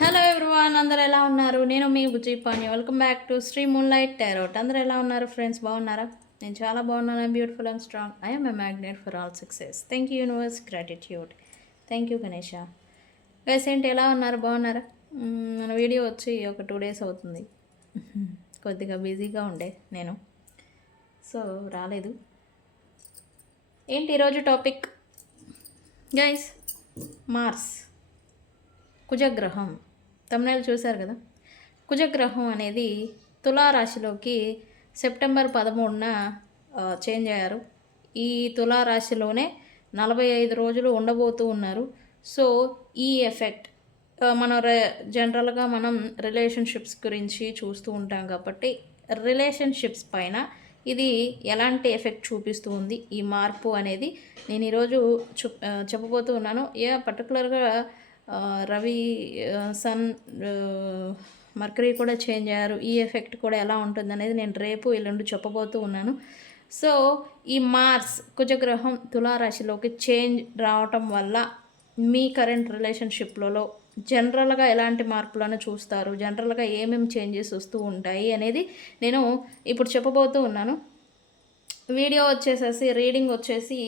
Hello everyone, అందరూ ఎలా ఉన్నారు? నేను మీ Bujji Pani. Welcome back to Shri moonlight tarot. అందరూ ఎలా ఉన్నారు ఫ్రెండ్స్? బాగున్నారా? నేను చాలా బాగున్నాను. Beautiful and strong. I'm a magnet for all success. Thank you universe, gratitude. Thank you Ganesha. Guys ఏంటి ఎలా ఉన్నారు? బాగున్నారా? మన వీడియో వచ్చి ఒక 2 days అవుతుంది. కొద్దిగా బిజీగా ఉండే నేను, సో రాలేదు. ఏంటి ఈరోజు టాపిక్ గైస్? మార్స్, కుజగ్రహం. తమిళ చూశారు కదా. కుజగ్రహం అనేది తులారాశిలోకి సెప్టెంబర్ 13న చేంజ్ అయ్యారు. ఈ తులారాశిలోనే 45 రోజులు ఉండబోతూ ఉన్నారు. సో ఈ ఎఫెక్ట్ జనరల్గా మనం రిలేషన్షిప్స్ గురించి చూస్తూ ఉంటాం కాబట్టి రిలేషన్షిప్స్ పైన ఇది ఎలాంటి ఎఫెక్ట్ చూపిస్తూ ఉంది ఈ మార్పు అనేది నేను ఈరోజు చెప్పబోతూ ఉన్నాను. పర్టికులర్గా రవి, సన్, మర్కరీ కూడా చేంజ్ అయ్యారు. ఈ ఎఫెక్ట్ కూడా ఎలా ఉంటుంది అనేది నేను రేపు ఎల్లుండి చెప్పబోతూ ఉన్నాను. సో ఈ మార్స్ కుజగ్రహం తులారాశిలోకి చేంజ్ రావటం వల్ల మీ కరెంట్ రిలేషన్షిప్లలో జనరల్గా ఎలాంటి మార్పులను చూస్తారు, జనరల్గా ఏమేమి చేంజెస్ వస్తూ ఉంటాయి అనేది నేను ఇప్పుడు చెప్పబోతూ ఉన్నాను. వీడియో వచ్చేసేసి రీడింగ్ వచ్చేసి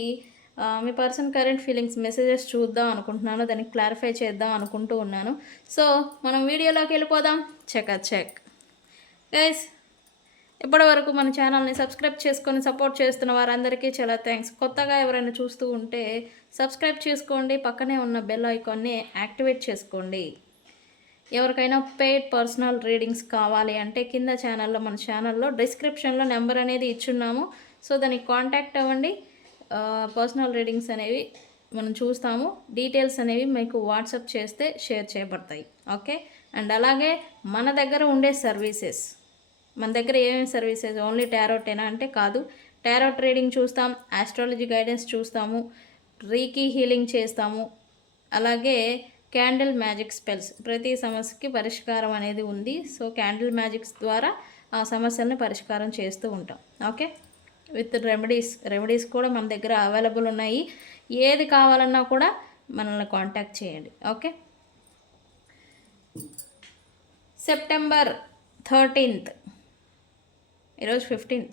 మీ పర్సన్ కరెంట్ ఫీలింగ్స్ మెసేజెస్ చూద్దాం అనుకుంటున్నాను, దాన్ని క్లారిఫై చేద్దాం అనుకుంటూ ఉన్నాను. సో మనం వీడియోలోకి వెళ్ళిపోదాం. చెక్ గైస్, ఇప్పటి వరకు మన ఛానల్ని సబ్స్క్రైబ్ చేసుకొని సపోర్ట్ చేస్తున్న వారందరికీ చాలా థ్యాంక్స్. కొత్తగా ఎవరైనా చూస్తూ ఉంటే సబ్స్క్రైబ్ చేసుకోండి, పక్కనే ఉన్న బెల్ ఐకాన్ని యాక్టివేట్ చేసుకోండి. ఎవరికైనా పెయిడ్ పర్సనల్ రీడింగ్స్ కావాలి అంటే కింద మన ఛానల్లో డిస్క్రిప్షన్లో నెంబర్ అనేది ఇచ్చున్నాము. సో దానికి కాంటాక్ట్ అవ్వండి. పర్సనల్ రీడింగ్స్ అనేవి మనం చూస్తాము. డీటెయిల్స్ అనేవి మీకు వాట్సాప్ చేస్తే షేర్ చేయబడతాయి. ఓకే. అండ్ అలాగే మన దగ్గర ఉండే సర్వీసెస్, మన దగ్గర ఏమేమి సర్వీసెస్, ఓన్లీ టారోటేనా అంటే కాదు. టారోట్ రీడింగ్ చూస్తాం, ఆస్ట్రాలజీ గైడెన్స్ చూస్తాము, రీకీ హీలింగ్ చేస్తాము, అలాగే క్యాండిల్ మ్యాజిక్ స్పెల్స్. ప్రతి సమస్యకి పరిష్కారం అనేది ఉంది. సో క్యాండిల్ మ్యాజిక్స్ ద్వారా ఆ సమస్యలను పరిష్కారం చేస్తూ ఉంటాం. ఓకే. విత్ రెమెడీస్ కూడా మన దగ్గర అవైలబుల్ ఉన్నాయి. ఏది కావాలన్నా కూడా మనల్ని కాంటాక్ట్ చేయండి. ఓకే. సెప్టెంబర్ 13th, ఈరోజు 15th.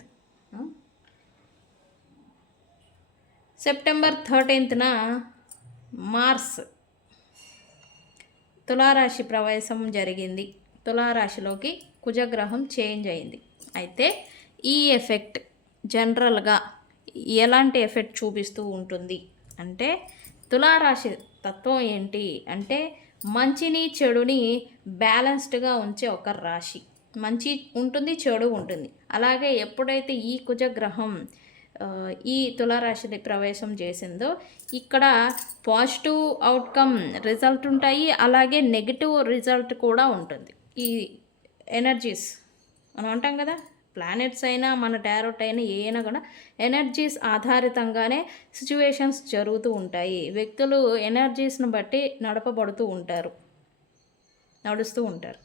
సెప్టెంబర్ 13న మార్స్ తులారాశి ప్రవేశం జరిగింది. తులారాశిలోకి కుజగ్రహం చేంజ్ అయింది. అయితే ఈ ఎఫెక్ట్ జనరల్గా ఎలాంటి ఎఫెక్ట్ చూపిస్తూ ఉంటుంది అంటే, తులారాశి తత్వం ఏంటి అంటే మంచిని చెడుని బ్యాలెన్స్డ్గా ఉంచే ఒక రాశి. మంచి ఉంటుంది, చెడు ఉంటుంది. అలాగే ఎప్పుడైతే ఈ కుజగ్రహం ఈ తులారాశిని ప్రవేశం చేసిందో ఇక్కడ పాజిటివ్ అవుట్కమ్ రిజల్ట్ ఉంటాయి, అలాగే నెగిటివ్ రిజల్ట్ కూడా ఉంటుంది. ఈ ఎనర్జీస్ మనం అంటాం కదా, ప్లానెట్స్ అయినా మన టారోట్ అయినా ఏమైనా కూడా ఎనర్జీస్ ఆధారితంగానే సిచ్యువేషన్స్ జరుగుతూ ఉంటాయి. వ్యక్తులు ఎనర్జీస్ని బట్టి నడుస్తూ ఉంటారు.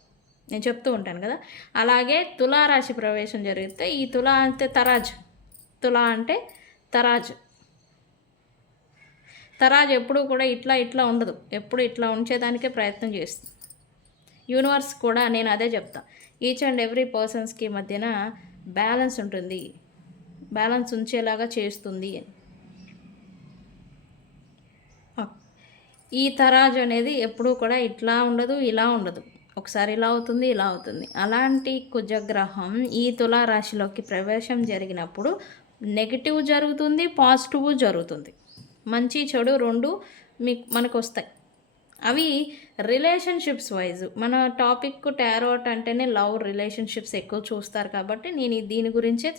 నేను చెప్తూ ఉంటాను కదా. అలాగే తులారాశి ప్రవేశం జరిగితే ఈ తులా అంటే తులా అంటే తరాజ్ ఎప్పుడూ కూడా ఇట్లా ఉండదు. ఎప్పుడు ఇట్లా ఉంచేదానికే ప్రయత్నం చేస్తుంది యూనివర్స్ కూడా. నేను అదే చెప్తా, ఈచ్ అండ్ ఎవ్రీ పర్సన్స్కి మధ్యన బ్యాలెన్స్ ఉంటుంది, బ్యాలెన్స్ ఉంచేలాగా చేస్తుంది. ఈ తరాజు అనేది ఎప్పుడూ కూడా ఇట్లా ఉండదు, ఇలా ఉండదు. ఒకసారి ఇలా అవుతుంది, ఇలా అవుతుంది. అలాంటి కుజగ్రహం ఈ తులారాశిలోకి ప్రవేశం జరిగినప్పుడు నెగిటివ్ జరుగుతుంది, పాజిటివ్ జరుగుతుంది. మంచి చెడు రెండు మనకు వస్తాయి. అవి రిలేషన్షిప్స్ వైజ్. మన టాపిక్ టారోట్ అంటేనే లవ్, రిలేషన్షిప్స్ ఎక్కువ చూస్తారు కాబట్టి నేను దీని గురించే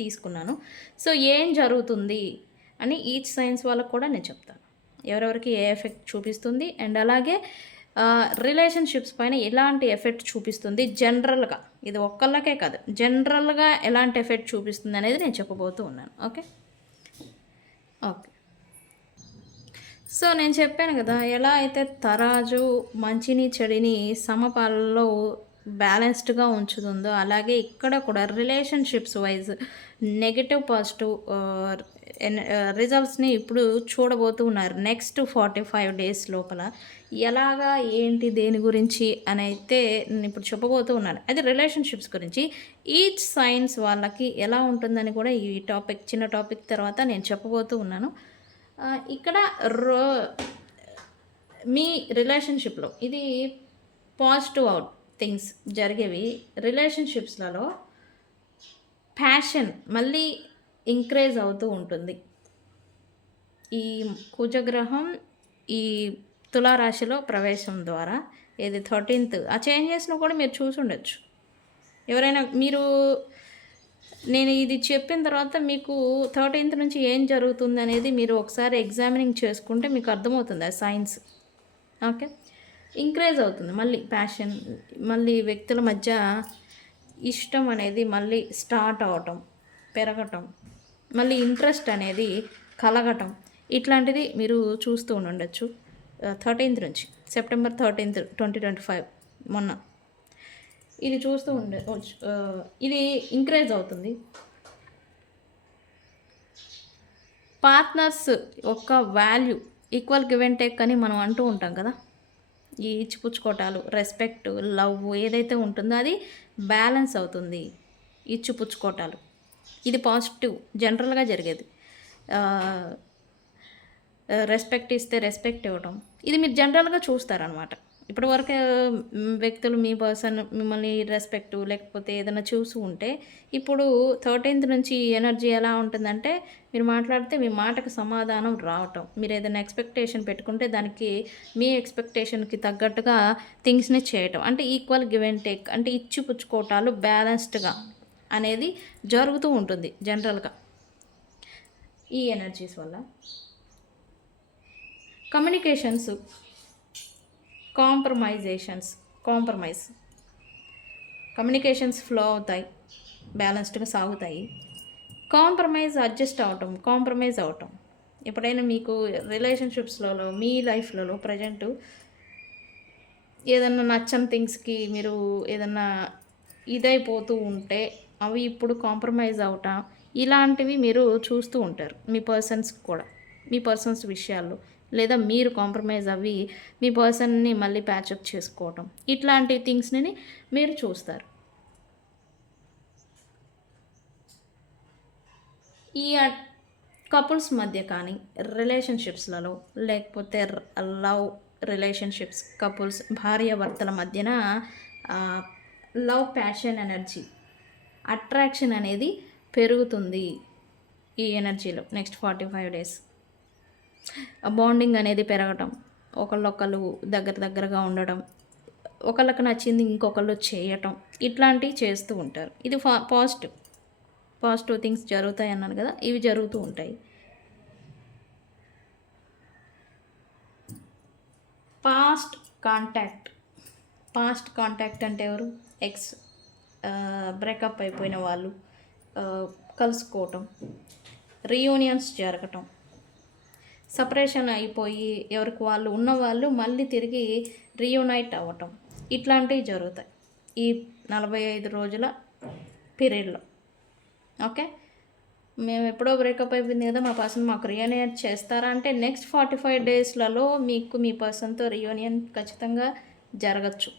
తీసుకున్నాను. సో ఏం జరుగుతుంది అని ఈచ్ సైన్స్ వాళ్ళకు కూడా నేను చెప్తాను, ఎవరెవరికి ఏ ఎఫెక్ట్ చూపిస్తుంది, అండ్ అలాగే రిలేషన్షిప్స్ పైన ఎలాంటి ఎఫెక్ట్ చూపిస్తుంది జనరల్గా. ఇది ఒక్కళ్ళకే కాదు, జనరల్గా ఎలాంటి ఎఫెక్ట్ చూపిస్తుంది అనేది నేను చెప్పబోతూ ఉన్నాను. ఓకే. సో నేను చెప్పాను కదా, ఎలా అయితే తరాజు మంచిని చెడిని సమపాలలో బ్యాలెన్స్డ్గా ఉంచుతుందో, అలాగే ఇక్కడ కూడా రిలేషన్షిప్స్ వైజ్ నెగిటివ్ పాజిటివ్ రిజల్ట్స్ని ఇప్పుడు చూడబోతూ ఉన్నారు నెక్స్ట్ 45 డేస్ లోపల. ఎలాగా ఏంటి దేని గురించి అని అయితే నేను ఇప్పుడు చెప్పబోతూ ఉన్నాను. అది రిలేషన్షిప్స్ గురించి. ఈచ్ సైన్స్ వాళ్ళకి ఎలా ఉంటుందని కూడా ఈ టాపిక్ చిన్న టాపిక్ తర్వాత నేను చెప్పబోతూ ఉన్నాను. ఇక్కడ మీ రిలేషన్షిప్లో ఇది పాజిటివ్ థింగ్స్ జరిగేవి. రిలేషన్షిప్స్లలో ప్యాషన్ మళ్ళీ ఇంక్రీజ్ అవుతూ ఉంటుంది. ఈ కుజగ్రహం ఈ తులారాశిలో ప్రవేశం ద్వారా ఏది 13th ఆ చేంజెస్ను కూడా మీరు చూసి ఉండొచ్చు. ఎవరైనా మీరు నేను ఇది చెప్పిన తర్వాత మీకు 13th నుంచి ఏం జరుగుతుంది అనేది మీరు ఒకసారి ఎగ్జామినింగ్ చేసుకుంటే మీకు అర్థమవుతుంది ఆ సైన్స్. ఓకే, ఇంక్రీజ్ అవుతుంది మళ్ళీ ప్యాషన్, మళ్ళీ వ్యక్తుల మధ్య ఇష్టం అనేది మళ్ళీ స్టార్ట్ అవటం, పెరగటం, మళ్ళీ ఇంట్రెస్ట్ అనేది కలగటం, ఇట్లాంటిది మీరు చూస్తూ ఉండొచ్చు 13th నుంచి. సెప్టెంబర్ 13th 2025 మొన్న ఇది చూస్తూ ఇది ఇంక్రీజ్ అవుతుంది. పార్ట్నర్స్ యొక్క value equal give and take అని మనం అంటూ ఉంటాం కదా. ఈ ఇచ్చిపుచ్చుకోటాలు, రెస్పెక్ట్, లవ్ ఏదైతే ఉంటుందో అది బ్యాలెన్స్ అవుతుంది. ఇచ్చిపుచ్చుకోటాలు ఇది పాజిటివ్ జనరల్గా జరిగేది. రెస్పెక్ట్ ఇస్తే రెస్పెక్ట్ ఇవ్వటం ఇది మీరు జనరల్గా చూస్తారనమాట. ఇప్పటివరకు వ్యక్తులు మీ పర్సన్ మిమ్మల్ని రెస్పెక్ట్ లేకపోతే ఏదైనా చూసి ఉంటే ఇప్పుడు 13th నుంచి ఎనర్జీ ఎలా ఉంటుందంటే మీరు మాట్లాడితే మీ మాటకు సమాధానం రావటం, మీరు ఏదైనా ఎక్స్పెక్టేషన్ పెట్టుకుంటే దానికి మీ ఎక్స్పెక్టేషన్కి తగ్గట్టుగా థింగ్స్ని చేయటం, అంటే ఈక్వల్ గివ్ అండ్ టేక్, అంటే ఇచ్చి పుచ్చుకోవటాలు బ్యాలెన్స్డ్గా అనేది జరుగుతూ ఉంటుంది జనరల్గా ఈ ఎనర్జీస్ వల్ల. కమ్యూనికేషన్స్ కమ్యూనికేషన్స్ ఫ్లో అవుతాయి, బ్యాలెన్స్డ్గా సాగుతాయి. కాంప్రమైజ్ అవటం ఎప్పుడైనా మీకు రిలేషన్షిప్స్లో మీ లైఫ్లలో ప్రజెంట్ ఏదన్నా నచ్చని థింగ్స్కి మీరు ఏదన్నా ఇదైపోతూ ఉంటే అవి ఇప్పుడు కాంప్రమైజ్ అవటం ఇలాంటివి మీరు చూస్తూ ఉంటారు మీ పర్సన్స్ విషయాల్లో, లేదా మీరు కాంప్రమైజ్ అవ్వి మీ పర్సన్ని మళ్ళీ ప్యాచప్ చేసుకోవటం, ఇట్లాంటి థింగ్స్ని మీరు చూస్తారు. ఈ కపుల్స్ మధ్య కానీ రిలేషన్షిప్స్లలో లేకపోతే లవ్ రిలేషన్షిప్స్ కపుల్స్ భార్యాభర్తల మధ్యన లవ్ ప్యాషన్ ఎనర్జీ అట్రాక్షన్ అనేది పెరుగుతుంది ఈ ఎనర్జీలో నెక్స్ట్ 45 డేస్. బాండింగ్ అనేది పెరగటం, ఒకళ్ళొకళ్ళు దగ్గరగా ఉండడం, ఒకళ్ళకి నచ్చింది ఇంకొకళ్ళు చేయటం, ఇట్లాంటివి చేస్తూ ఉంటారు. ఇది పాజిటివ్ థింగ్స్ జరుగుతాయి అన్నాను కదా, ఇవి జరుగుతూ ఉంటాయి. పాస్ట్ కాంటాక్ట్ అంటే ఎవరు? ఎక్స్, బ్రేకప్ అయిపోయిన వాళ్ళు కలుసుకోవటం, రీయూనియన్స్ జరగటం, సపరేషన్ అయిపోయి ఎవరికి వాళ్ళు ఉన్నవాళ్ళు మళ్ళీ తిరిగి రీయూనైట్ అవ్వటం, ఇట్లాంటివి జరుగుతాయి ఈ 45 రోజుల పీరియడ్లో. ఓకే, మేము ఎప్పుడో బ్రేకప్ అయిపోయింది కదా మా పర్సన్ మాకు రీయూనియన్ చేస్తారా అంటే నెక్స్ట్ 45 డేస్లలో మీకు మీ పర్సన్తో రీయూనియన్ ఖచ్చితంగా జరగచ్చు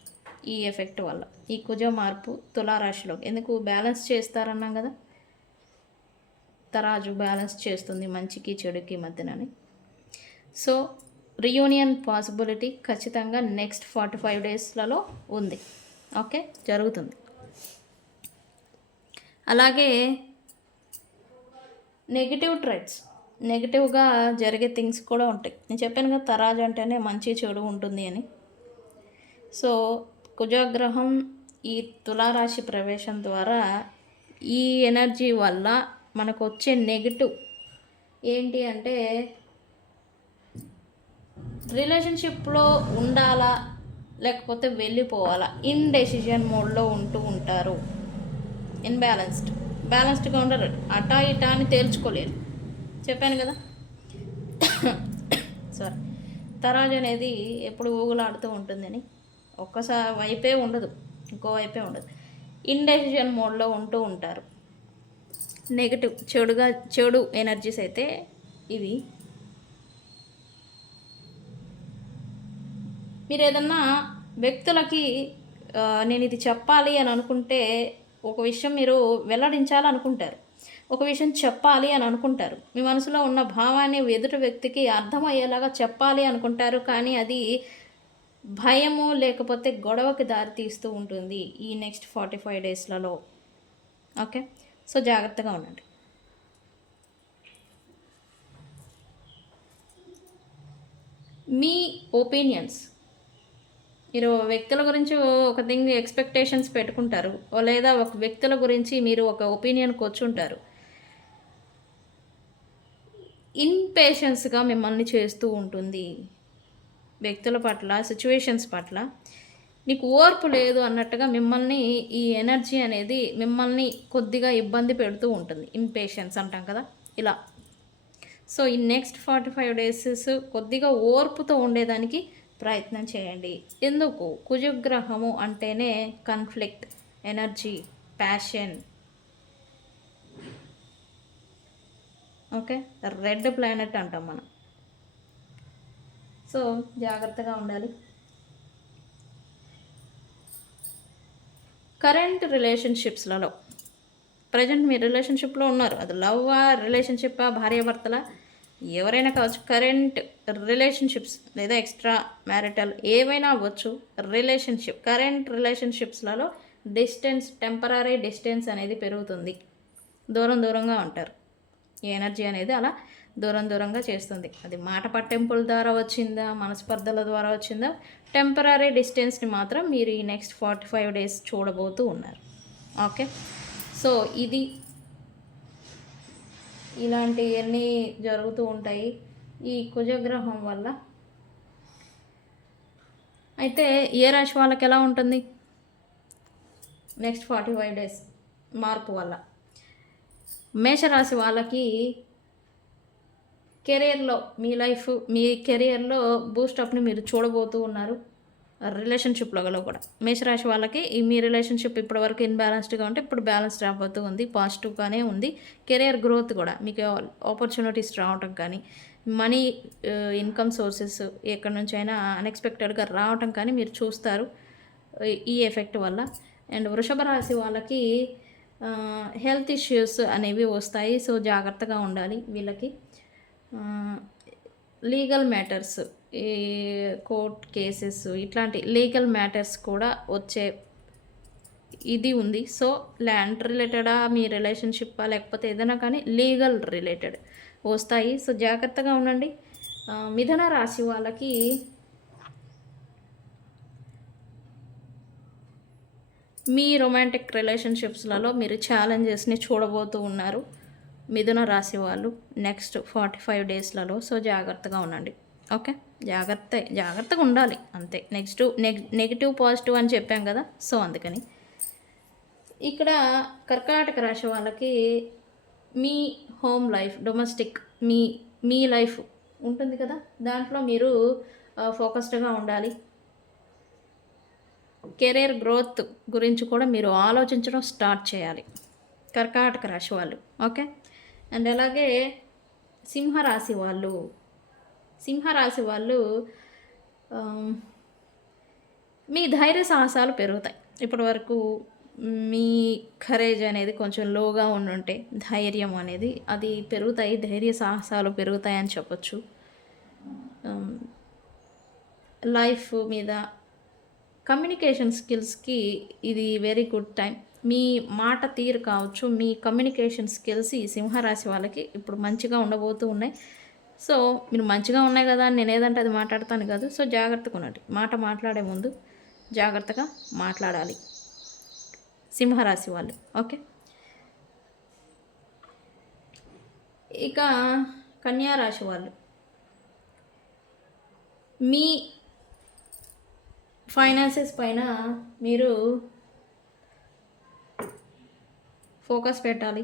ఈ ఎఫెక్ట్ వల్ల. ఈ కుజ మార్పు తులారాశిలో ఎందుకు బ్యాలెన్స్ చేస్తారన్నాం కదా, తరాజు బ్యాలెన్స్ చేస్తుంది మంచికి చెడుకి మధ్యనని. సో రీయూనియన్ పాసిబిలిటీ ఖచ్చితంగా నెక్స్ట్ 45 డేస్లలో ఉంది. ఓకే, జరుగుతుంది. అలాగే నెగిటివ్గా జరిగే థింగ్స్ కూడా ఉంటాయి. నేను చెప్పాను కదా తరాజు అంటేనే మంచి చెడు ఉంటుంది అని. సో కుజగ్రహం ఈ తులారాశి ప్రవేశం ద్వారా ఈ ఎనర్జీ వల్ల మనకు వచ్చే నెగిటివ్ ఏంటి అంటే రిలేషన్షిప్లో ఉండాలా లేకపోతే వెళ్ళిపోవాలా, ఇన్డెసిషన్ మోడ్లో ఉంటారు. బ్యాలెన్స్డ్గా ఉండరు, అటా ఇటా అని తేల్చుకోలేరు. చెప్పాను కదా సారీ, తరాజు అనేది ఎప్పుడు ఊగులాడుతూ ఉంటుందని, ఒక్కసారి వైపే ఉండదు, ఇంకో వైపే ఉండదు, ఇన్డెసిషన్ మోడ్లో ఉంటారు. నెగటివ్ చెడు ఎనర్జీస్ అయితే ఇవి. మీరు ఏదన్నా వ్యక్తులకి నేను ఇది చెప్పాలి అని అనుకుంటే ఒక విషయం మీరు వెల్లడించాలనుకుంటారు, ఒక విషయం చెప్పాలి అని అనుకుంటారు, మీ మనసులో ఉన్న భావాన్ని ఎదుటి వ్యక్తికి అర్థమయ్యేలాగా చెప్పాలి అనుకుంటారు, కానీ అది భయము లేకపోతే గొడవకి దారి తీస్తూ ఉంటుంది ఈ నెక్స్ట్ 45 డేస్లలో. ఓకే, సో జాగ్రత్తగా ఉండండి. మీ ఒపీనియన్స్, మీరు వ్యక్తుల గురించి ఒక థింగ్ ఎక్స్పెక్టేషన్స్ పెట్టుకుంటారు, లేదా ఒక వ్యక్తుల గురించి మీరు ఒక ఒపీనియన్కి వచ్చుంటారు. ఇన్పేషెన్స్గా మిమ్మల్ని చేస్తూ ఉంటుంది. వ్యక్తుల పట్ల, సిచ్యువేషన్స్ పట్ల మీకు ఓర్పు లేదు అన్నట్టుగా మిమ్మల్ని ఈ ఎనర్జీ అనేది మిమ్మల్ని కొద్దిగా ఇబ్బంది పెడుతూ ఉంటుంది. ఇంపేషెన్స్ అంటాం కదా, ఇలా. సో ఈ నెక్స్ట్ 45 డేస్ కొద్దిగా ఓర్పుతో ఉండేదానికి ప్రయత్నం చేయండి. ఎందుకు? కుజగ్రహము అంటేనే conflict, energy, passion. Okay, red planet అంటాం మనం. సో జాగ్రత్తగా ఉండాలి. కరెంట్ రిలేషన్షిప్స్లలో ప్రజెంట్ మీరు రిలేషన్షిప్లో ఉన్నారు, అది లవ్వా, రిలేషన్షిప్పా, భార్యాభర్తల, ఎవరైనా కావచ్చు. కరెంట్ రిలేషన్షిప్స్ లేదా ఎక్స్ట్రా మ్యారిటల్ ఏవైనా అవ్వచ్చు. కరెంట్ రిలేషన్షిప్స్లలో డిస్టెన్స్, టెంపరీ డిస్టెన్స్ అనేది పెరుగుతుంది. దూరంగా ఉంటారు. ఈ ఎనర్జీ అనేది అలా దూరంగా చేస్తుంది. అది మాట పట్టింపుల ద్వారా వచ్చిందా, మనస్పర్ధల ద్వారా వచ్చిందా, టెంపరీ డిస్టెన్స్ని మాత్రం మీరు ఈ నెక్స్ట్ 45 డేస్ చూడబోతూ ఉన్నారు. ఓకే, సో ఇది ఇలాంటివన్నీ జరుగుతూ ఉంటాయి ఈ కుజగ్రహం వల్ల. అయితే ఏ రాశి వాళ్ళకి ఎలా ఉంటుంది నెక్స్ట్ 45 డేస్ మార్పు వల్ల? మేషరాశి వాళ్ళకి కెరియర్లో, మీ కెరియర్లో బూస్టప్ని మీరు చూడబోతూ ఉన్నారు. రిలేషన్షిప్లో కూడా మేషరాశి వాళ్ళకి మీ రిలేషన్షిప్ ఇప్పటివరకు ఇన్బ్యాలెన్స్డ్గా ఉంటే ఇప్పుడు బ్యాలెన్స్ రాబోతూ ఉంది, పాజిటివ్గానే ఉంది. కెరియర్ గ్రోత్ కూడా, మీకు ఆపర్చునిటీస్ రావటం కానీ, మనీ ఇన్కమ్ సోర్సెస్ ఎక్కడి నుంచి అయినా అన్ఎక్స్పెక్టెడ్గా రావటం కానీ మీరు చూస్తారు ఈ ఎఫెక్ట్ వల్ల. అండ్ వృషభ రాశి వాళ్ళకి హెల్త్ ఇష్యూస్ అనేవి వస్తాయి. సో జాగ్రత్తగా ఉండాలి వీళ్ళకి. లీగల్ మ్యాటర్స్, ఈ కోర్ట్ కేసెస్, ఇట్లాంటి లీగల్ మ్యాటర్స్ కూడా వచ్చే ఇది ఉంది. సో ల్యాండ్ రిలేటెడా, మీ రిలేషన్షిప్పా, లేకపోతే ఏదైనా కానీ లీగల్ రిలేటెడ్ వస్తాయి. సో జాగ్రత్తగా ఉండండి. మిథున రాశి వాళ్ళకి మీ రొమాంటిక్ రిలేషన్షిప్స్లలో మీరు ఛాలెంజెస్ని చూడబోతూ ఉన్నారు మిథున రాశి వాళ్ళు నెక్స్ట్ 45 డేస్లలో. సో జాగ్రత్తగా ఉండండి. ఓకే, జాగ్రత్తగా ఉండాలి అంతే. నెక్స్ట్ నెగిటివ్ పాజిటివ్ అని చెప్పాం కదా, సో అందుకని. ఇక్కడ కర్కాటక రాశి వాళ్ళకి మీ హోమ్ లైఫ్, డొమెస్టిక్, మీ లైఫ్ ఉంటుంది కదా, దాంట్లో మీరు ఫోకస్డ్గా ఉండాలి. కెరీర్ గ్రోత్ గురించి కూడా మీరు ఆలోచించడం స్టార్ట్ చేయాలి కర్కాటక రాశి వాళ్ళు. ఓకే, అండ్ అలాగే సింహరాశి వాళ్ళు మీ ధైర్య సాహసాలు పెరుగుతాయి. ఇప్పటి వరకు మీ కరేజ్ అనేది కొంచెం లోగా ఉండుంటే ధైర్యం అనేది అది పెరుగుతాయి, ధైర్య సాహసాలు పెరుగుతాయి అని చెప్పొచ్చు. లైఫ్ మీద కమ్యూనికేషన్ స్కిల్స్కి ఇది వెరీ గుడ్ టైం. మీ మాట తీరు కావచ్చు, మీ కమ్యూనికేషన్ స్కిల్స్ ఈ సింహరాశి వాళ్ళకి ఇప్పుడు మంచిగా ఉండబోతూ ఉన్నాయి. సో మీరు మంచిగా ఉన్నాయి కదా అని నేను ఏదంటే అది మాట్లాడతాను కాదు. సో జాగ్రత్తగా ఉండండి, మాట మాట్లాడే ముందు జాగ్రత్తగా మాట్లాడాలి సింహరాశి వాళ్ళు. ఓకే, ఇక కన్యా రాశి వాళ్ళు మీ ఫైనాన్సెస్ పైన మీరు ఫోకస్ పెట్టాలి,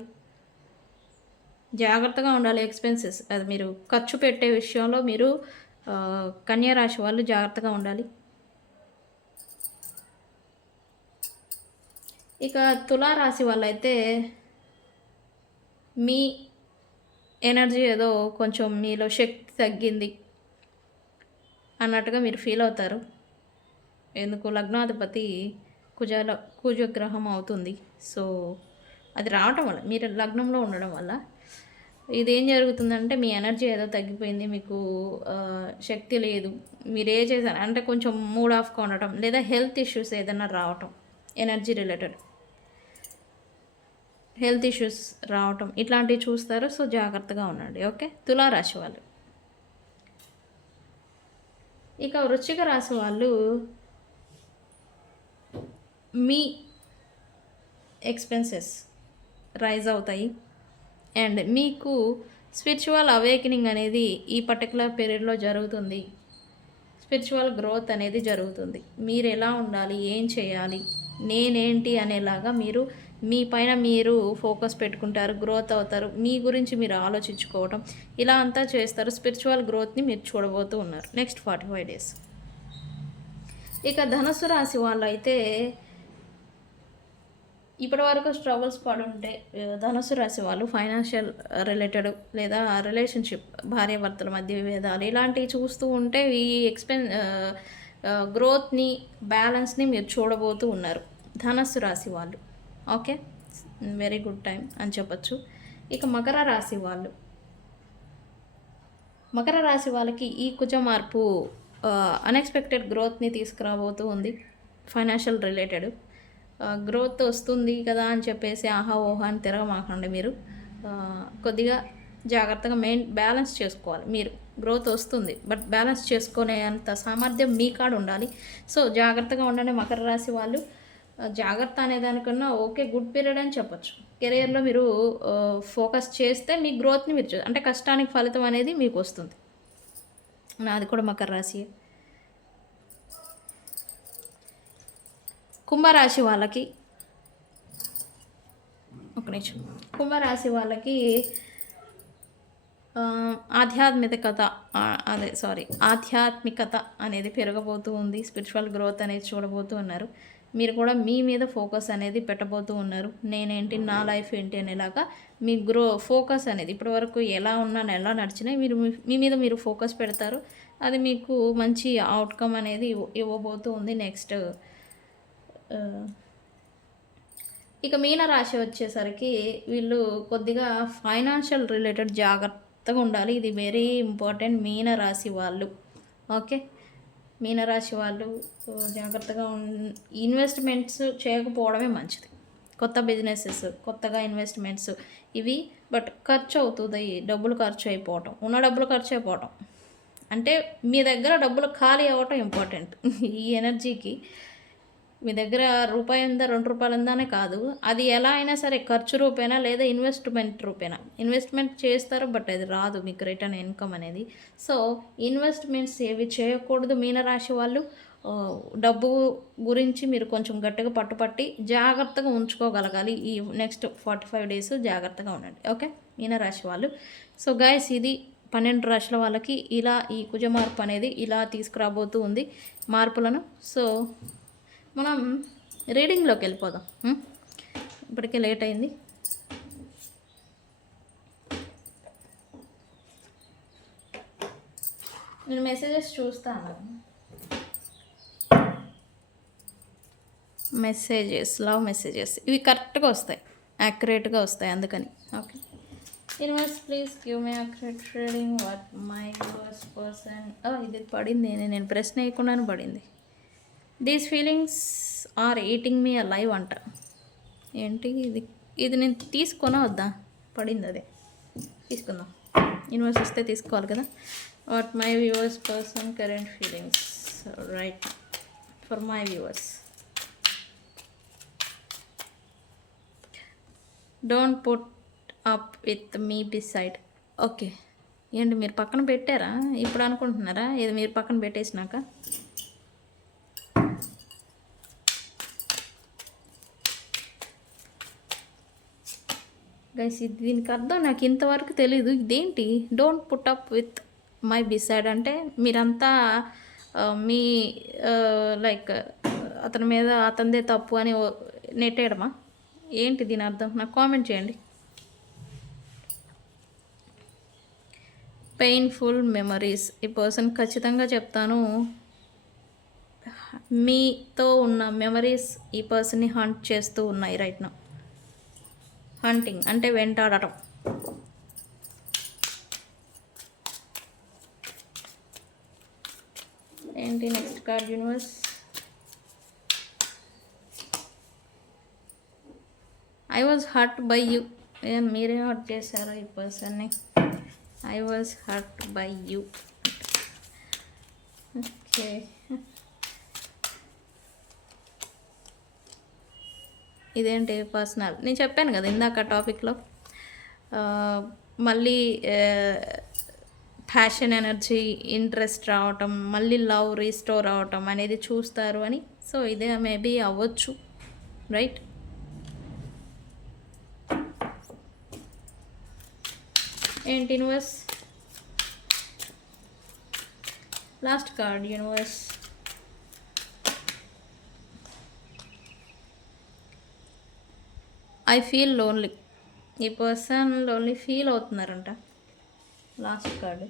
జాగ్రత్తగా ఉండాలి. ఎక్స్పెన్సెస్, అది మీరు ఖర్చు పెట్టే విషయంలో మీరు కన్యా రాశి వాళ్ళు జాగ్రత్తగా ఉండాలి. ఇక తులారాశి వాళ్ళైతే మీ ఎనర్జీ ఏదో కొంచెం మీలో శక్తి తగ్గింది అన్నట్టుగా మీరు ఫీల్ అవుతారు. ఎందుకు లగ్నాధిపతి కుజగ్రహం అవుతుంది. సో అది రావటం వల్ల, మీరు లగ్నంలో ఉండడం వల్ల ఇదేం జరుగుతుందంటే మీ ఎనర్జీ ఏదో తగ్గిపోయింది, మీకు శక్తి లేదు, మీరు ఏ చేశారు అంటే కొంచెం మూడ్ ఆఫ్గా ఉండటం, లేదా హెల్త్ ఇష్యూస్ ఏదైనా రావటం, ఎనర్జీ రిలేటెడ్ హెల్త్ ఇష్యూస్ రావటం ఇట్లాంటివి చూస్తారు. సో జాగ్రత్తగా ఉండండి. ఓకే, తులారాశి వాళ్ళు. ఇక వృశ్చిక రాశి వాళ్ళు మీ ఎక్స్పెన్సెస్ రైజ్ అవుతాయి అండ్ మీకు స్పిరిచువల్ అవేకనింగ్ అనేది ఈ పర్టికులర్ పీరియడ్లో జరుగుతుంది. స్పిరిచువల్ గ్రోత్ అనేది జరుగుతుంది. మీరు ఎలా ఉండాలి, ఏం చేయాలి, నేనేంటి అనేలాగా మీరు మీ పైన మీరు ఫోకస్ పెట్టుకుంటారు, గ్రోత్ అవుతారు, మీ గురించి మీరు ఆలోచించుకోవటం ఇలా అంతా చేస్తారు. స్పిరిచువల్ గ్రోత్ని మీరు చూడబోతూ ఉన్నారు నెక్స్ట్ 45 days. ఇక ధనుస్సు రాశి వాళ్ళు అయితే ఇప్పటి వరకు స్ట్రగుల్స్ పడుంటే ధనుసు రాశి వాళ్ళు ఫైనాన్షియల్ రిలేటెడ్ లేదా రిలేషన్షిప్, భార్యాభర్తల మధ్య విభేదాలు ఇలాంటివి చూస్తూ ఉంటే ఈ గ్రోత్ని, బ్యాలెన్స్ని మీరు చూడబోతూ ఉన్నారు ధనుస్సు రాశి వాళ్ళు. ఓకే, వెరీ గుడ్ టైం అని చెప్పచ్చు. ఇక మకర రాశి వాళ్ళు, మకర రాశి వాళ్ళకి ఈ కుజ మార్పు అన్ఎక్స్పెక్టెడ్ గ్రోత్ని తీసుకురాబోతూ ఉంది. ఫైనాన్షియల్ రిలేటెడ్ గ్రోత్ వస్తుంది కదా అని చెప్పేసి ఆహా ఓహా అని తిరగమాకండి. మీరు కొద్దిగా జాగ్రత్తగా బ్యాలెన్స్ చేసుకోవాలి. మీరు గ్రోత్ వస్తుంది బట్ బ్యాలెన్స్ చేసుకునే అంత సామర్థ్యం మీ కాడ ఉండాలి. సో జాగ్రత్తగా ఉండండి మకర రాశి వాళ్ళు. జాగ్రత్త అనేదానికన్నా ఓకే గుడ్ పీరియడ్ అని చెప్పచ్చు. కెరియర్లో మీరు ఫోకస్ చేస్తే మీ గ్రోత్ని మీరు అంటే కష్టానికి ఫలితం అనేది మీకు వస్తుంది. నాది కూడా మకర రాశి. కుంభరాశి వాళ్ళకి ఒక నిమిషం, కుంభరాశి వాళ్ళకి ఆధ్యాత్మికత అనేది పెరగబోతూ ఉంది. స్పిరిచువల్ గ్రోత్ అనేది చూడబోతూ ఉన్నారు. మీరు కూడా మీ మీద ఫోకస్ అనేది పెట్టబోతూ ఉన్నారు. నేనేంటి, నా లైఫ్ ఏంటి అనేలాగా మీ ఫోకస్ అనేది ఇప్పటివరకు ఎలా ఉన్నా ఎలా నడిచినా మీరు మీ మీద మీరు ఫోకస్ పెడతారు. అది మీకు మంచి అవుట్కమ్ అనేది ఇవ్వబోతూ ఉంది నెక్స్ట్. ఇక మీనరాశి వచ్చేసరికి వీళ్ళు కొద్దిగా ఫైనాన్షియల్ రిలేటెడ్ జాగ్రత్తగా ఉండాలి. ఇది వెరీ ఇంపార్టెంట్ మీనరాశి వాళ్ళు. ఓకే, మీనరాశి వాళ్ళు జాగ్రత్తగా ఇన్వెస్ట్మెంట్స్ చేయకపోవడమే మంచిది. కొత్త బిజినెసెస్, కొత్తగా ఇన్వెస్ట్మెంట్స్ ఇవి బట్ ఖర్చు అవుతుంది, డబ్బులు ఖర్చు అయిపోవటం, ఉన్న డబ్బులు ఖర్చు అయిపోవటం అంటే మీ దగ్గర డబ్బులు ఖాళీ అవ్వటం ఇంపార్టెంట్. ఈ ఎనర్జీకి మీ దగ్గర రూపాయి ఉందా, 2 రూపాయలు ఉందానే కాదు, అది ఎలా అయినా సరే ఖర్చు రూపేనా లేదా ఇన్వెస్ట్మెంట్ రూపేనా ఇన్వెస్ట్మెంట్ చేస్తారు బట్ అది రాదు మీకు రిటర్న్ ఇన్కమ్ అనేది. సో ఇన్వెస్ట్మెంట్స్ ఏవి చేయకూడదు మీనరాశి వాళ్ళు. డబ్బు గురించి మీరు కొంచెం గట్టిగా పట్టుపట్టి జాగ్రత్తగా ఉంచుకోగలగాలి. ఈ నెక్స్ట్ 45 days జాగ్రత్తగా ఉండండి. ఓకే మీనరాశి వాళ్ళు. సో గైస్, ఇది 12 రాశుల వాళ్ళకి ఇలా ఈ కుజ మార్పు అనేది ఇలా తీసుకురాబోతూ ఉంది మార్పులను. సో మనం రీడింగ్లోకి వెళ్ళిపోదాం. ఇప్పటికే లేట్ అయింది. నేను మెసేజెస్ చూస్తాను. లవ్ మెసేజెస్ ఇవి కరెక్ట్గా వస్తాయి, యాక్యురేట్గా వస్తాయి, అందుకని. Okay, universe please give me accurate reading what my yours person. ఇది పడింది, నేను ప్రశ్న వేయకుండానే పడింది. These feelings are eating me alive అంట. ఏంటి ఇది నేను తీసుకొనా వద్దా? పడింది, అదే తీసుకుందాం. యూనివర్స్ ఇస్తే తీసుకోవాలి కదా. What my viewers person current feelings right for my viewers. Don't put up with me beside. Okay, ఏంటి మీరు పక్కన పెట్టారా ఇప్పుడు అనుకుంటున్నారా? ఇది మీరు పక్కన పెట్టేసినాక గైస్, దీనికి అర్థం నాకు ఇంతవరకు తెలీదు. ఇదేంటి don't put up with my beside అంటే మీరంతా మీ లైక్ అతని మీద అతనిదే తప్పు అని నెట్టేయడమా? ఏంటి దీని అర్థం? నాకు కామెంట్ చేయండి. Painful memories. ఈ పర్సన్ ఖచ్చితంగా చెప్తాను, మీతో ఉన్న మెమరీస్ ఈ పర్సన్‌ని హంట్ చేస్తూ ఉన్నాయి రైట్ నౌ. హంటింగ్ అంటే వెంటాడటం. ఏంటి next card universe? I was hurt by you. మీరే హర్ట్ చేశారా ఈ పర్సన్ని? I was hurt by you. Okay, ఇదేంటి పర్సనల్? నేను చెప్పాను కదా ఇందాక టాపిక్లో, మళ్ళీ ప్యాషన్ ఎనర్జీ, ఇంట్రెస్ట్ రావటం, మళ్ళీ లవ్ రీస్టోర్ అవటం అనేది చూస్తారు అని. సో ఇదే మేబీ అవ్వచ్చు, రైట్? ఏంటి universe? Last card universe. I feel lonely. ఈ పర్సన్ లోన్లీ ఫీల్ అవుతున్నారంట. లాస్ట్ కార్డు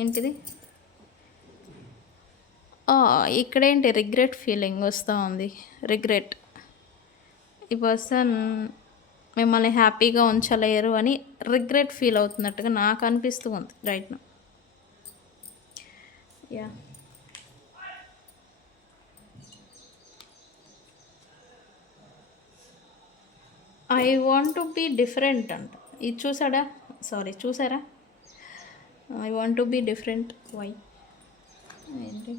ఏంటిది? ఇక్కడేంటి రిగ్రెట్ ఫీలింగ్ వస్తూ ఉంది. రిగ్రెట్. ఈ పర్సన్ మిమ్మల్ని హ్యాపీగా ఉంచలేరు అని రిగ్రెట్ ఫీల్ అవుతున్నట్టుగా నాకు అనిపిస్తూ ఉంది right now. Yeah, I want to be different అంట. ఇది చూసారా? I want to be different. Why? ఏంటి?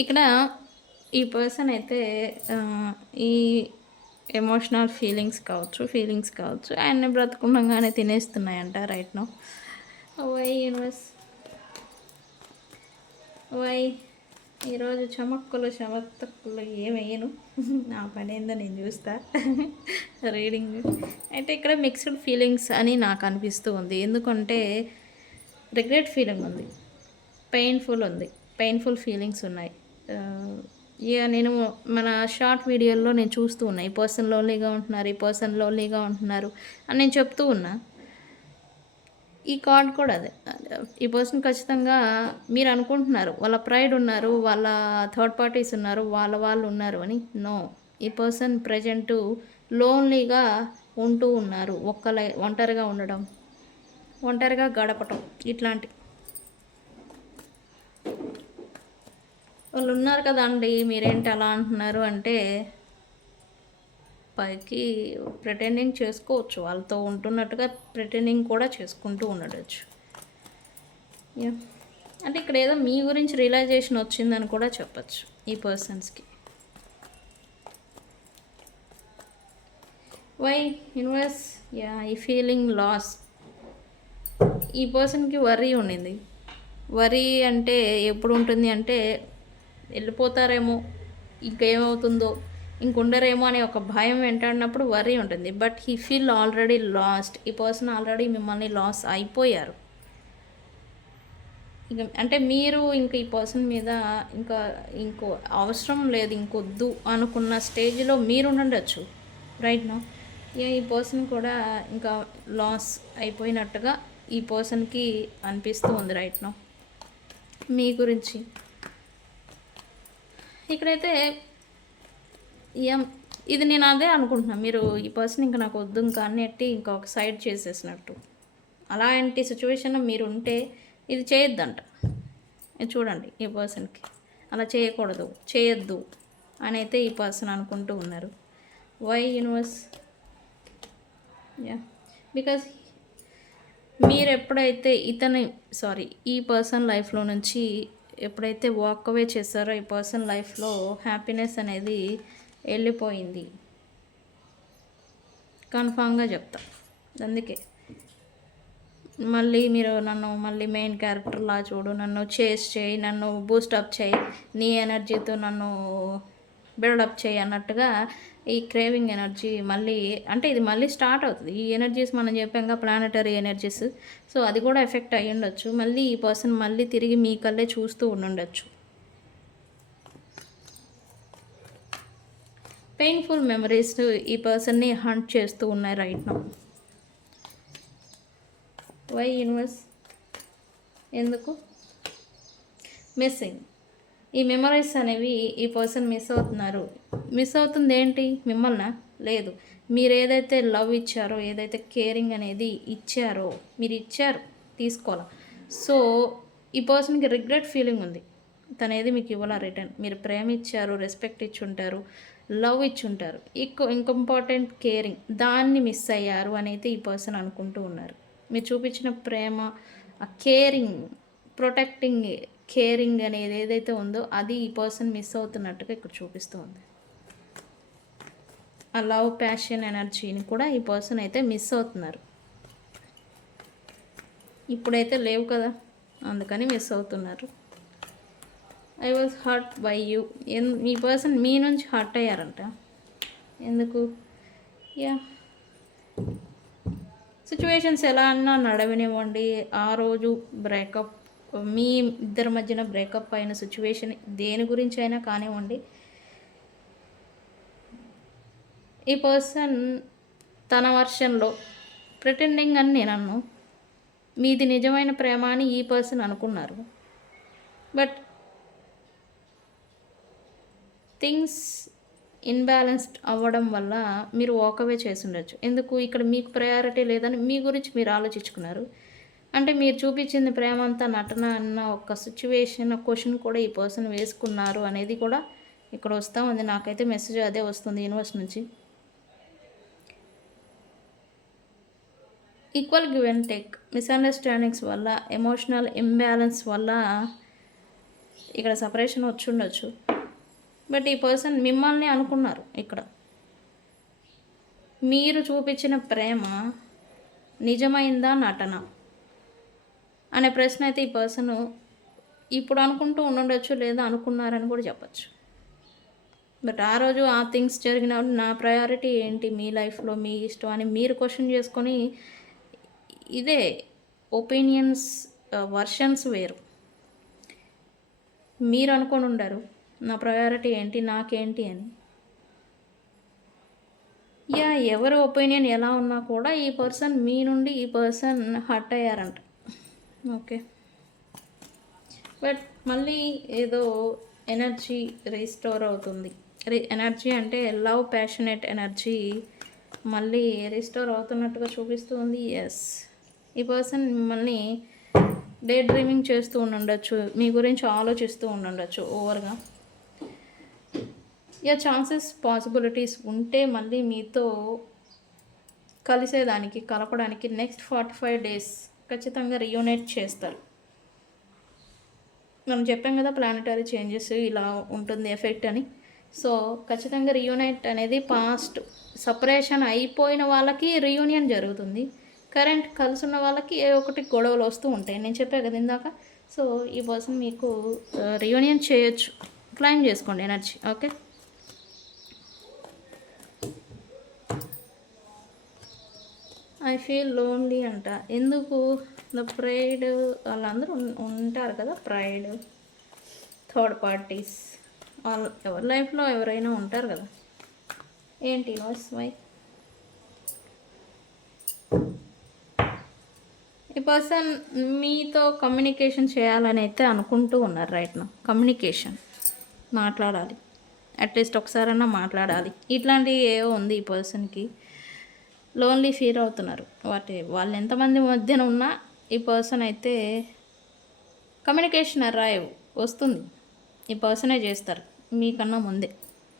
ఇక్కడ ఈ పర్సన్ అయితే ఈ ఎమోషనల్ ఫీలింగ్స్ కావచ్చు ఆయన్ని బ్రతుకుండగానే తినేస్తున్నాయంట right now. Why universe? Why? ఈరోజు చమత్తుకులు ఏమయ్యను, నా పని ఏందో నేను చూస్తా. రీడింగ్ అయితే ఇక్కడ మిక్స్డ్ ఫీలింగ్స్ అని నాకు అనిపిస్తూ ఉంది. ఎందుకంటే రిగ్రెట్ ఫీలింగ్ ఉంది, పెయిన్ఫుల్ ఫీలింగ్స్ ఉన్నాయి. ఇక నేను మన షార్ట్ వీడియోల్లో నేను చూస్తూ ఉన్నా, ఈ పర్సన్ లోన్లీగా ఉంటున్నారు అని నేను చెప్తూ ఉన్నా. ఈ కార్డ్ కూడా అదే. ఈ పర్సన్ ఖచ్చితంగా మీరు అనుకుంటున్నారు వాళ్ళ ప్రైడ్ ఉన్నారు, వాళ్ళ థర్డ్ పార్టీస్ ఉన్నారు, వాళ్ళు ఉన్నారు అని. నో, ఈ పర్సన్ ప్రజెంటు లోన్లీగా ఉంటూ ఉన్నారు. ఒంటరిగా ఉండడం, ఒంటరిగా గడపటం, ఇట్లాంటి వాళ్ళు ఉన్నారు కదండి. మీరేంటి అలా అంటున్నారు అంటే, పైకి ప్రిటెండింగ్ చేసుకోవచ్చు, వాళ్ళతో ఉంటున్నట్టుగా ప్రిటెండింగ్ కూడా చేసుకుంటూ ఉండవచ్చు. అంటే ఇక్కడ ఏదో మీ గురించి రియలైజేషన్ వచ్చిందని కూడా చెప్పచ్చు ఈ పర్సన్స్కి. Why universe? యా, ఈ ఫీలింగ్ లాస్. ఈ పర్సన్కి వర్రీ ఉండింది. వర్రీ అంటే ఎప్పుడు ఉంటుంది అంటే, వెళ్ళిపోతారేమో, ఇంకేమవుతుందో, ఇంకుండరేమో అనే ఒక భయం వెంటాడినప్పుడు వర్రీ ఉంటుంది. But he feel already last. ఈ పర్సన్ ఆల్రెడీ మిమ్మల్ని లాస్ అయిపోయారు. ఇక అంటే మీరు ఇంక ఈ పర్సన్ మీద ఇంకో అవసరం లేదు, ఇంకొద్దు అనుకున్న స్టేజ్లో మీరు ఉండొచ్చు రైట్ నో. ఈ పర్సన్ కూడా ఇంకా లాస్ అయిపోయినట్టుగా ఈ పర్సన్కి అనిపిస్తూ ఉంది రైట్ నో మీ గురించి. ఇక్కడైతే ఇది నేను అదే అనుకుంటున్నాను, మీరు ఈ పర్సన్ ఇంకా నాకు వద్దు ఇంకా అన్నట్టు ఇంకా ఒక సైడ్ చేసేసినట్టు. అలాంటి సిచ్యువేషన్లో మీరు ఉంటే ఇది చేయొద్దంట. ఇది చూడండి, ఈ పర్సన్కి అలా చేయొద్దు అని అయితే ఈ పర్సన్ అనుకుంటూ ఉన్నారు. Why universe? యా, బికాజ్ మీరు ఎప్పుడైతే ఈ పర్సన్ లైఫ్లో నుంచి ఎప్పుడైతే వాక్ అవే చేస్తారో ఈ పర్సన్ లైఫ్లో హ్యాపీనెస్ అనేది వెళ్ళిపోయింది, కన్ఫామ్గా చెప్తా. అందుకే మళ్ళీ మీరు నన్ను మళ్ళీ మెయిన్ క్యారెక్టర్లా చూడు, నన్ను చేస్ చేయి, నన్ను బూస్టప్ చేయి, నీ ఎనర్జీతో నన్ను బిల్డప్ చేయి అన్నట్టుగా ఈ క్రేవింగ్ ఎనర్జీ మళ్ళీ అంటే ఇది మళ్ళీ స్టార్ట్ అవుతుంది. ఈ ఎనర్జీస్ మనం చెప్పాక ప్లానెటరీ ఎనర్జీస్, సో అది కూడా ఎఫెక్ట్ అయ్యి ఉండొచ్చు. మళ్ళీ ఈ పర్సన్ మళ్ళీ తిరిగి మీ కళ్ళే చూస్తూ ఉండొచ్చు. పెయిన్ఫుల్ మెమరీస్ ఈ పర్సన్ని హంట్ చేస్తూ ఉన్నాయి రైట్ నౌ. Why universe? ఎందుకు మిస్సింగ్? ఈ మెమరీస్ అనేవి ఈ పర్సన్ మిస్ అవుతున్నారు. మిస్ అవుతుంది ఏంటి? మిమ్మల్ని లేదు, మీరు ఏదైతే లవ్ ఇచ్చారో, ఏదైతే కేరింగ్ అనేది ఇచ్చారో, మీరు ఇచ్చారు, తీసుకోవాలి. సో ఈ పర్సన్కి రిగ్రెట్ ఫీలింగ్ ఉంది. తనేది మీకు ఇవ్వాల రిటర్న్. మీరు ప్రేమ ఇచ్చారు, రెస్పెక్ట్ ఇచ్చుంటారు, లవ్ ఇచ్చుంటారు, ఇంపార్టెంట్ కేరింగ్, దాన్ని మిస్ అయ్యారు అనేది ఈ పర్సన్ అనుకుంటూ ఉన్నారు. మీరు చూపించిన ప్రేమ, ఆ కేరింగ్, ప్రొటెక్టింగ్, కేరింగ్ అనేది ఏదైతే ఉందో అది ఈ పర్సన్ మిస్ అవుతున్నట్టుగా ఇక్కడ చూపిస్తూ ఉంది. ఆ లవ్, ప్యాషన్, ఎనర్జీని కూడా ఈ పర్సన్ అయితే మిస్ అవుతున్నారు. ఇప్పుడైతే లేవు కదా, అందుకని మిస్ అవుతున్నారు. I was hurt by you. ఈ పర్సన్ మీ నుంచి హర్ట్ అయ్యారంట. ఎందుకు? యా, సిచ్యువేషన్స్ ఎలా అన్నా నడవనివ్వండి. ఆ రోజు బ్రేకప్, మీ ఇద్దరి మధ్యన బ్రేకప్ అయిన సిచ్యువేషన్ దేని గురించి అయినా కానివ్వండి, ఈ పర్సన్ తన వర్షన్లో ప్రిటెండింగ్ అని నేను అన్ను, మీది నిజమైన ప్రేమ అని ఈ పర్సన్ అనుకున్నారు. బట్ థింగ్స్ ఇన్బ్యాలెన్స్డ్ అవ్వడం వల్ల మీరు వాకవే చేసి ఉండొచ్చు. ఎందుకు? ఇక్కడ మీకు ప్రయారిటీ లేదని మీ గురించి మీరు ఆలోచించుకున్నారు. అంటే మీరు చూపించింది ప్రేమ అంతా నటన అన్న ఒక సిచ్యువేషన్, క్వశ్చన్ కూడా ఈ పర్సన్ వేసుకున్నారు అనేది కూడా ఇక్కడ వస్తూ ఉంది. నాకైతే మెసేజ్ అదే వస్తుంది యూనివర్స్ నుంచి. Equal give and take, misunderstandings వల్ల, ఎమోషనల్ ఇంబ్యాలెన్స్ వల్ల ఇక్కడ సపరేషన్ వచ్చి ఉండొచ్చు. బట్ ఈ పర్సన్ మిమ్మల్ని అనుకున్నారు. ఇక్కడ మీరు చూపించిన ప్రేమ నిజమైందా నటన అనే ప్రశ్న అయితే ఈ పర్సన్ ఇప్పుడు అనుకుంటూ ఉండొచ్చు, లేదా అనుకున్నారని కూడా చెప్పచ్చు. బట్ ఆ రోజు ఆ థింగ్స్ జరిగినప్పుడు నా ప్రయారిటీ ఏంటి మీ లైఫ్లో, మీ ఇష్టం అని మీరు క్వశ్చన్ చేసుకొని, ఇదే ఒపీనియన్స్, వర్షన్స్ వేరు. మీరు అనుకొని ఉండరు నా ప్రయారిటీ ఏంటి, నాకేంటి అని. యా, ఎవరి ఒపీనియన్ ఎలా ఉన్నా కూడా ఈ పర్సన్ మీ నుండి ఈ పర్సన్ హర్ట్ అయ్యారంట. ఓకే, బట్ మళ్ళీ ఏదో ఎనర్జీ రీస్టోర్ అవుతుంది. ఎనర్జీ అంటే లవ్, ప్యాషనేట్ ఎనర్జీ మళ్ళీ రీస్టోర్ అవుతున్నట్టుగా చూపిస్తూ ఉంది. ఎస్, ఈ పర్సన్ మిమ్మల్ని డే డ్రీమింగ్ చేస్తూ ఉండొచ్చు, మీ గురించి ఆలోచిస్తూ ఉండొచ్చు ఓవర్గా. యా, ఛాన్సెస్, పాసిబిలిటీస్ ఉంటే మళ్ళీ మీతో కలిసేదానికి, కలపడానికి నెక్స్ట్ 45 days ఖచ్చితంగా రియూనైట్ చేస్తారు. మనం చెప్పాం కదా ప్లానెటరీ చేంజెస్ ఇలా ఉంటుంది ఎఫెక్ట్ అని. సో ఖచ్చితంగా రియూనైట్ అనేది, పాస్ట్ సపరేషన్ అయిపోయిన వాళ్ళకి రియూనియన్ జరుగుతుంది. కరెంట్ కలిసి ఉన్న వాళ్ళకి ఏ ఒకటి గొడవలు వస్తూ ఉంటాయి, నేను చెప్పాను కదా ఇందాక. సో ఈ పర్సన్ మీకు రియూనియన్ చేయొచ్చు. క్లైమ్ చేసుకోండి energy. Okay, I feel lonely అంట. ఎందుకు? ద ప్రైడ్, వాళ్ళందరూ ఉంటారు కదా, ప్రైడ్, థర్డ్ పార్టీస్, వాళ్ళ ఎవరి లైఫ్లో ఎవరైనా ఉంటారు కదా. ఏంటి వాస్ వై? ఈ పర్సన్ మీతో కమ్యూనికేషన్ చేయాలని అయితే అనుకుంటూ ఉన్నారు రైట్ నా. కమ్యూనికేషన్, మాట్లాడాలి, అట్లీస్ట్ ఒకసారన్నా మాట్లాడాలి, ఇట్లాంటివి ఏవో ఉంది ఈ పర్సన్కి. లోన్లీ ఫీల్ అవుతున్నారు. వాళ్ళు ఎంతమంది మధ్యన ఉన్నా ఈ పర్సన్ అయితే కమ్యూనికేషన్ అరైవ్ వస్తుంది. ఈ పర్సనే చేస్తారు మీకన్నా ముందే,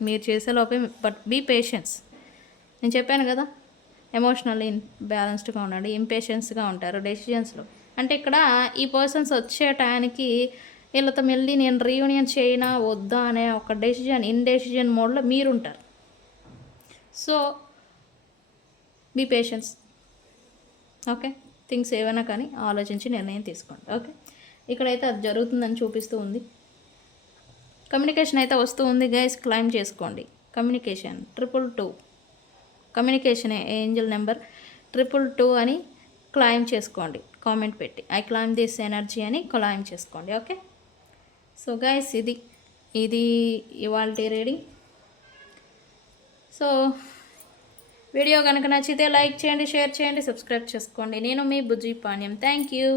మీరు చేసేలోపే. But be patience. నేను చెప్పాను కదా, ఎమోషనల్లీ బ్యాలెన్స్డ్గా ఉండండి, ఇంపేషెన్స్గా ఉంటారు డెసిషన్స్లో. అంటే ఇక్కడ ఈ పర్సన్స్ వచ్చే టయానికి వీళ్ళతో మళ్ళీ నేను రీయూనియన్ చేయనా వద్దా అనే ఒక ఇండెసిజన్ మోడ్లో మీరుంటారు. So be patience. Okay, things ఏవైనా కానీ ఆలోచించి నిర్ణయం తీసుకోండి. ఓకే, ఇక్కడైతే అది జరుగుతుందని చూపిస్తూ ఉంది. కమ్యూనికేషన్ అయితే వస్తూ ఉంది గైస్, క్లైమ్ చేసుకోండి. కమ్యూనికేషన్ 222, కమ్యూనికేషన్ ఏంజల్ నెంబర్ 222 అని క్లైమ్ చేసుకోండి. కామెంట్ పెట్టి ఐ క్లైమ్ దిస్ ఎనర్జీ అని క్లైమ్ చేసుకోండి. ఓకే, సో గైస్ ఇది ఇవాల్టి రీడింగ్. సో వీడియో కనుక నచ్చితే లైక్ చేయండి, షేర్ చేయండి, సబ్స్క్రైబ్ చేసుకోండి. నేను మీ బుజ్జి పాణ్యం. Thank you.